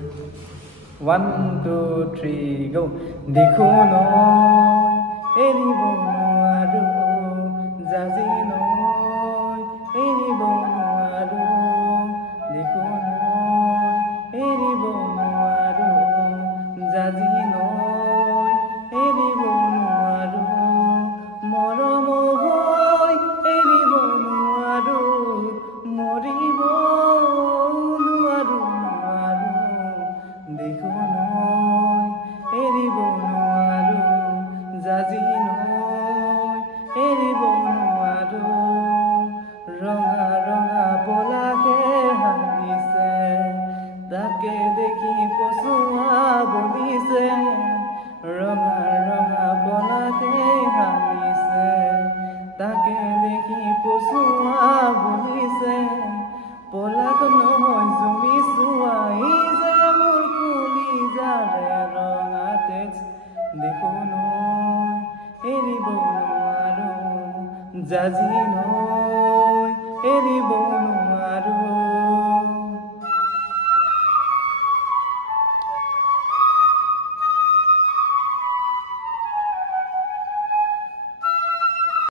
1 2 3 go দেখো নয় এৰিব নোৱাৰো জাজি নয় এৰিব নোৱাৰো দেখো নয় এৰিব নোৱাৰো জাজি নয় এৰিব নোৱাৰো মৰম হৈ এৰিব নোৱাৰো মৰিব নোৱাৰো দেখো নয় এৰিব নোৱাৰো জাজি নয় এৰিব নোৱাৰো ৰঙা ৰঙা পলাশে হালিছে তাকে দেখি পচুৱা বলিছে ৰঙা ৰঙা পলাশে হালিছে তাকে দেখি পচুৱা বলিছে পলাশ নহয় জুমি চুৱাই যে মোৰ কলিজাৰে ৰঙা তেজ দেখো নয় এৰিব নোৱাৰো জাজি নয় এৰিব